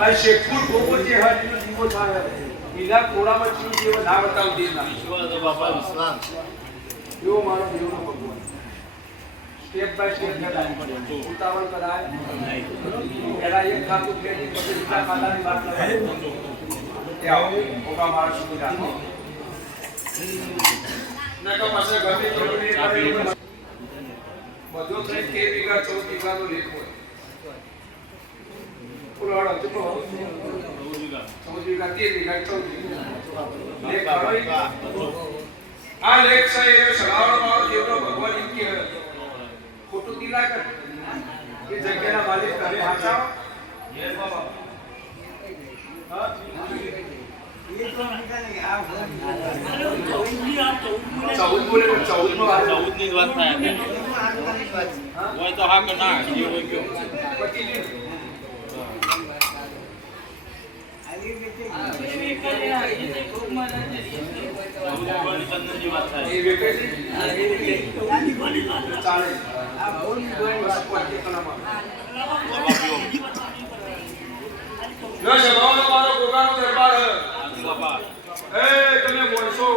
આ શેખપુર ગોપો જે હાથનો દીવો થાય એના કોળામાં ચીવ જેવો ના બતાવ દેના વિશ્વાસ બાપા વિશ્વાસ એવો મારો દેવનો ભગવાન સ્ટેપ બાય સ્ટેપ કરાય ઉતાવળ કરાય એના એક ખાતું ફેરી પછી બીજા ખાતાની વાત લગાય એ આવો ઓકા મારો શું રાખો ના તો પાસે ગમે જરૂરી બધો થઈ 13 વીઘા 14 વીઘાનો લેખ હોય પુરાડો ચૂકો 14 વીઘા 13 વીઘા 14 લેખ આ લેખ છે એ સવાળો મારો દેવનો ભગવાન એમ કે ખોટું દિલા કર એ જગ્યાના માલિક કરે હાચા યે બાબા હા એ તો નિકાલે આ 14 બોલે 14 નો 14 ની વાત થાય હોય તો હા કે ના એ હોય ગયો પટી લે એ વેકેશન ચાલે આ બોલી દોય વાત કોટી કલામાં નો જવાબ મારો ગોગાનો દરબાર બાપા એ તમે બોલશો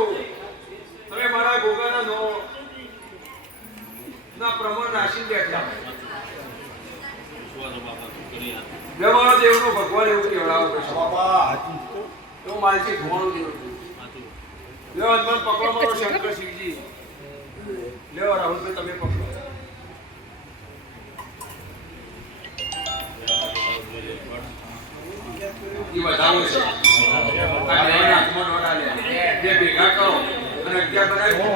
તમે મારા ગોગાના નો ના પ્રમાણ રાશિ બેઠા વિશ્વાસ બાપા કરી દેવાળા દેવનો ભગવાન એવું કહેવાળો કે બાપા એવું માલથી ઘોણો દેવ લેવો હનુમાન પકડો મારો શંકર શિવજી લેવો રાહુલભાઈ તમે પકડો ઈ બતાવો છે આ લેવાના હાથમાં નોટ આલે બે ભેગા કરો અને 11 બનાવી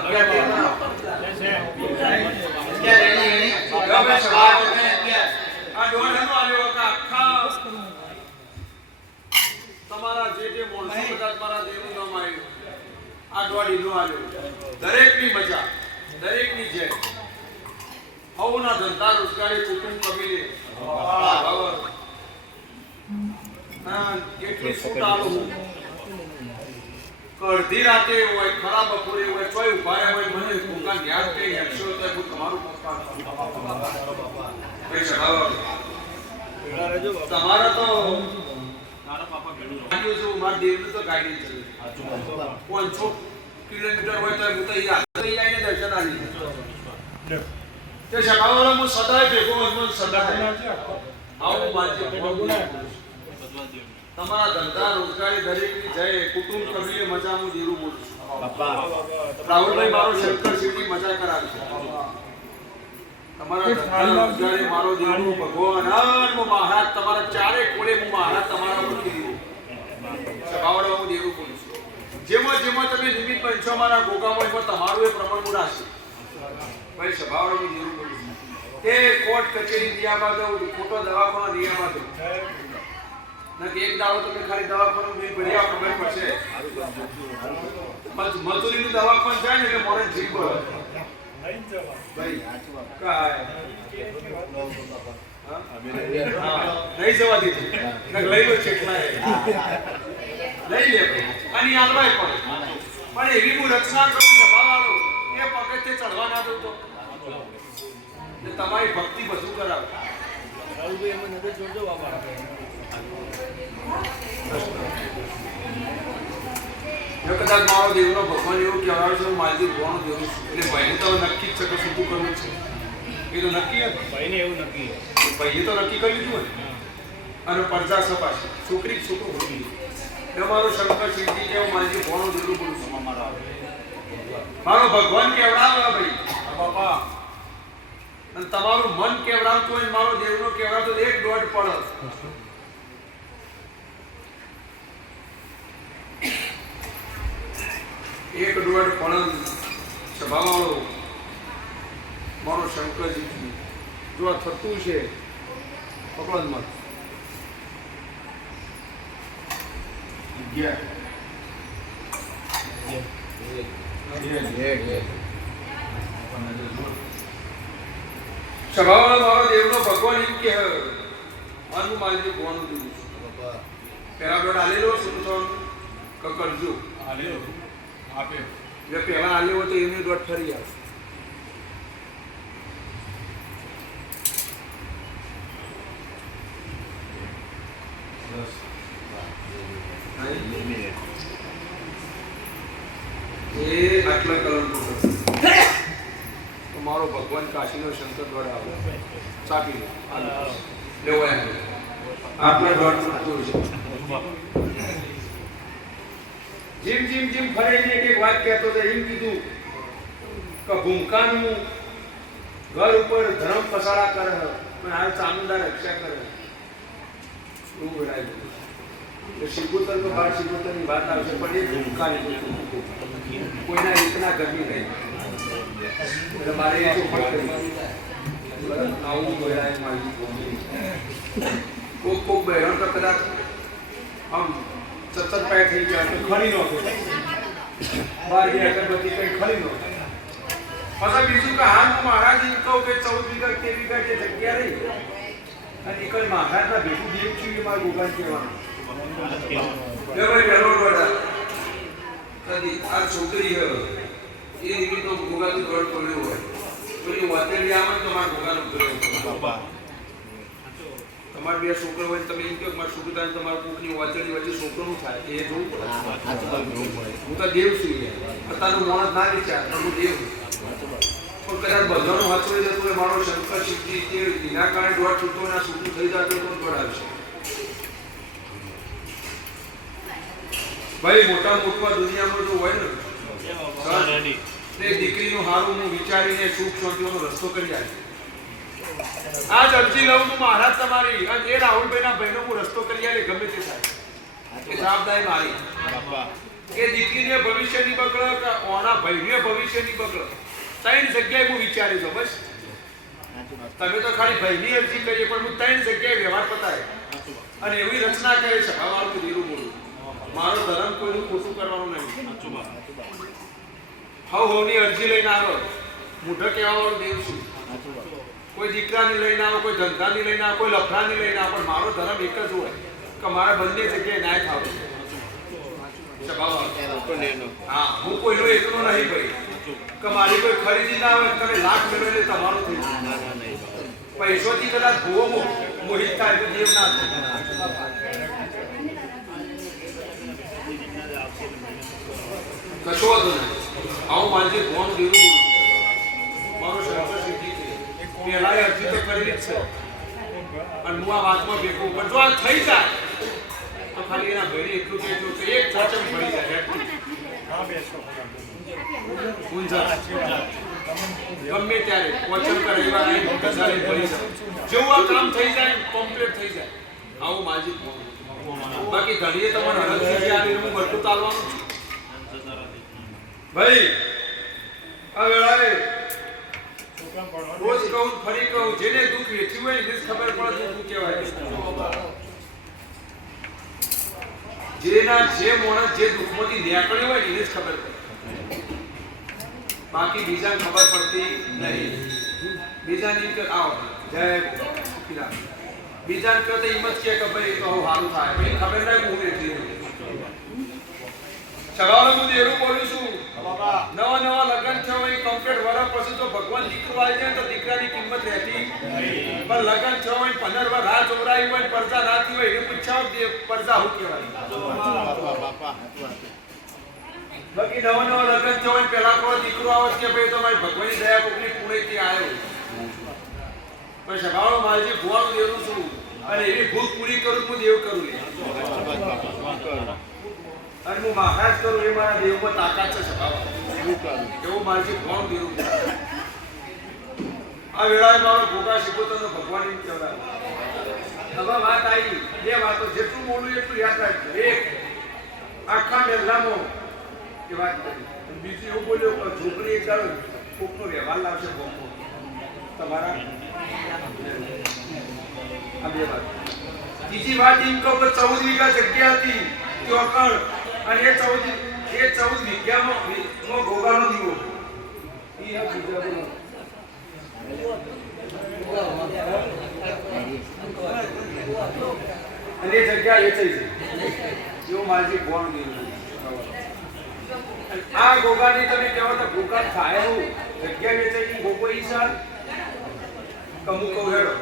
11 આ દોઢનો આલ્યો આખા તમારા જે મોણસો બધા મારા દેવનું નામ આવ્યું આ દોઢનો આલ્યો દરેકની મજા દરેકની જય હવના ધંધા રોજગારી કુટુંબ કબીલે કેટલી છૂટ આલું અડધી રાતે હોય ખરાબ બપોરે હોય કોઈ ઉભા હોય મને ભૂકા યાદ કરી એકસો તો હું તમારું તમારા તો મારા દેવનું તો ગાડી છે 500 કિલોમીટર હોય તો હું તો યાદ દર્શન આવી તે સભાવાળા હું સદાય ભેગો હનુમાન સદાય આવું માનજે તમારા ધંધા રોજગારી દરેકની જય કુટુંબ કબીલે મજાનું દેરું બોલું બાપા રાહુલભાઈ મારો શંકર શિવજી મજા કરાવે છે તમારા ધંધા રોજગારી મારો દેરું ભગવાન અન મહારાજ તમારા ચારે કોળે હું મહારાજ તમારા પર કીધું સભાવાળા હું દેરું બોલું છું જેમાં તમે નિમિત્ત બનશો મારા ગોગામાં એમાં તમારું એ પ્રમાણ મુરાશે ભાઈ સભાવાળા હું દેરું બોલું છું તે કોર્ટ કચેરી દિયામાં દઉં ખોટો દવાખાના દિયામાં દઉં નથી એક દાવો તમે ખાલી દવાખાનું નહીં ભર્યા ખબર પડશે મજૂરીની દવાખાનું જાય ને એટલે મોરે જીવ બોલો નહીં જવા ભાઈ કાય નહીં જવા દીધું લઈ લો ચેકલા લઈ લે અને આલવાય પણ એવી હું રચના કરું સભાવાળો એ પગથિયે ચડવા ના દઉં તો તમારી ભક્તિ બધું કરાવે રાહુલભાઈ એમાં નજર જોડજો બાબા જો કદાચ મારો દેવનો ભગવાન એવું કહેવાય છે માલજી ભગવાન દેવ એટલે ભાઈને તો નક્કી જ છે કે શું કરવું છે એ તો નક્કી હતું ભાઈને એવું નક્કી ભાઈએ તો નક્કી કરી લીધું ને અને પરજા સપાશે છોકરી છોકરો હોતી મારો શંકર શિવજી કેવો માલજી ભગવાન દેવનું બોલું છું મારો ભગવાન કેવડાવે ભાઈ બાપા અને તમારું મન કેવડાવતું હોય મારો દેવનો કેવડાવતો એક દોઢ પડે એક દોઢ પડન સભાવાળો મારો શંકરજી જો આ થતું છે પકડો જ મત સભાવાળો મારો દેવનો ભગવાન એમ કે માનું માલજી ભગવાનનું દીધું પેલા દોઢ આલેલો શું તો કરજો આલેલો આપે એટલે પહેલા આલ્યો તો એની દોઢ ફરી આવે એ આટલા કલમ તો મારો ભગવાન કાશીનો શંકર દ્વારા આવે ચાપી લેવો એમ આટલા દ્વારા જીમ જીમ જીમ ફરીને એક વાત કહેતો હતો એમ કીધું કે ભૂમકાનું ઘર ઉપર ધર્મ પસાડા કરે પણ આ ચામુંડા રક્ષા કરે એવું બોલાય તો શિકોતર તો બાર શિકોતરની વાત આવશે પણ એ ભૂમકાની કોઈના એકના ઘરની નહીં એટલે મારે એ ચોખવટ કરી આવું બોલાય મારી કોક બહેરણ તો કદાચ આમ સતત પાય થઈ ગયા તો ખરી નો બાર બે અગરબત્તી કઈ ખરી નો પાછા બીજું કે હાલ હું મહારાજ એમ કહું કે 14 વીઘા 13 વીઘા જે જગ્યા રહી અને એક મહારાજના ભેગું દેવ છું એ મારું ભગવાન કહેવાનું ભાઈ પહેલો વડા કદી આ છોકરી એ નિમિત્ત તો ભોગાનું ઘર ખોલ્યું હોય પેલી વાતેલી આવે તો મારા ભોગાનું ઘર તમારે બે છોકરો હોય તમે એમ કહો મારા છોકરા તમારા કોકની વાચડી વચ્ચે છોકરોનું થાય એ જોવું પડે હું તો દેવ છું અત્યારનું માણસ ના વિચાર હું દેવ પણ કદાચ બધાનો હાથ હોય જતો હોય મારો શંકર શિવજી તે એના કારણે દોડ છૂટો ના છૂટું થઈ જતો તો દોડાવશે ભાઈ મોટા મોટવા દુનિયામાં જો હોય ને તે દીકરીનું હારું હું વિચારીને સુખ શાંતિનો રસ્તો કરી આવે આજ અરજી લઉં છું મહારાજ તમારી અને એ રાહુલભાઈના ભાઈનો હું રસ્તો કરી આવે ગમે તે થાય એ જવાબદારી મારી કે દીકરીને ભવિષ્ય ની બગડે કે ઓના ભાઈને ભવિષ્ય ની બગડે ત્રણ જગ્યાએ હું વિચારી છું બસ તમે તો ખાલી ભાઈની અરજી કરીએ પણ હું ત્રણ જગ્યાએ વ્યવહાર પતાય અને એવી રચના કરે સભાવાળું ધીરું બોલું મારો ધર્મ કોઈનું ખોટું કરવાનું નહીં હવની અરજી લઈને આવો મૂઢ કહેવાવાળો દેવ છું કોઈ દીકરાની લઈને આવો કોઈ ધંધાની લઈને આવો કોઈ લફડાની લઈને આવો પણ મારો ધર્મ એક જ હોય કે મારા બંને જગ્યાએ ન્યાય થાવ હા હું કોઈનો એકલો નહીં ભાઈ કે મારી કોઈ ખરીદી ના હોય તમે લાખ મેળવે તમારું થઈ પૈસોથી કદાચ ભૂવો મોહિત થાય તો દેવ ના થાય કશો હતો નહીં આવું માનજી ફોન દેવું મારો શંકર સિદ્ધિ પહેલા અરજી તો કરેલી જ છે અને હું આ વાતમાં ભેગું પણ જો આ થઈ જાય તો ખાલી એના ભાઈને એટલું કે એટલું એક ચાચમ ભરી જાય ગમે ત્યારે વચન રવિવાર ભરી જાય જેવું આ કામ થઈ જાય કમ્પ્લીટ થઈ જાય આવું માજી બાકી ઘડીએ તમારે હરખ થઈ જાય હું બધું ચાલવાનું છું ભાઈ આ વેળાએ રોજ કહું ફરી કહું જેને દુઃખ વેઠ્યું હોય એને ખબર પડે શું કહેવાય જેના જે માણસ જે દુઃખમાંથી નીકળ્યો હોય એને જ ખબર પડે બાકી બીજાને ખબર પડતી નહીં બીજાની કે આવો જય સુખીરામ બીજાને કહો તો એમ જ કે ભાઈ તો સારું થાય ભાઈ ખબર નહીં હું વેઠી સવારે હું એવું બોલું છું નવા નવા લગ્ન થયો હોય કમ્પ્લીટ વર્ષ પછી તો ભગવાન દીકરો આવી જાય તો દીકરાની કિંમત રહેતી પણ લગ્ન થયો હોય 15 વર્ષ રાહ ચોરાઈ હોય પરજા નાતી હોય એ પૂછાવ પરજા હું કહેવાય બાકી નવા નવા લગ્ન થયો હોય પહેલા કોઈ દીકરો આવત કે ભાઈ તો મારી ભગવાનની દયા કોકની પુણેથી આવ્યો પણ સવાળો માલજી ભુવાનું દેવું છું અને એવી ભૂખ પૂરી કરું હું દેવ કરું અને હું મહારાજ કરું એ મારા દેવમાં તાકાત છે સભાવ એવું મારી ભણ દેવું આ વેળાએ મારો ભોગા શિકોતરનો ભગવાન એમ કહેવાય હવે વાત આવી બે વાતો જેટલું મોડું એટલું યાદ રાખજો એક આખા મહેલામાં એ વાત કરી બીજું એવું બોલ્યો કે છોકરી એક દાડો કોકનો વ્યવહાર લાવશે ભોગો તમારા આ બે વાત ત્રીજી વાત એમ કહું કે 14 વીઘા જગ્યા હતી ચોકણ અને એ 14 વીઘામાં ગોગાનો દીવો ઈ આ ગુજરાતનો અને એ જગ્યા વેચાઈ છે જેવો માલજી ફોન દીધું આ ગોગાની તમે કહેવો તો ગોગા થાય એવું જગ્યા વેચાઈ ગોગો ઈ સાલ કમુ કહું હેડો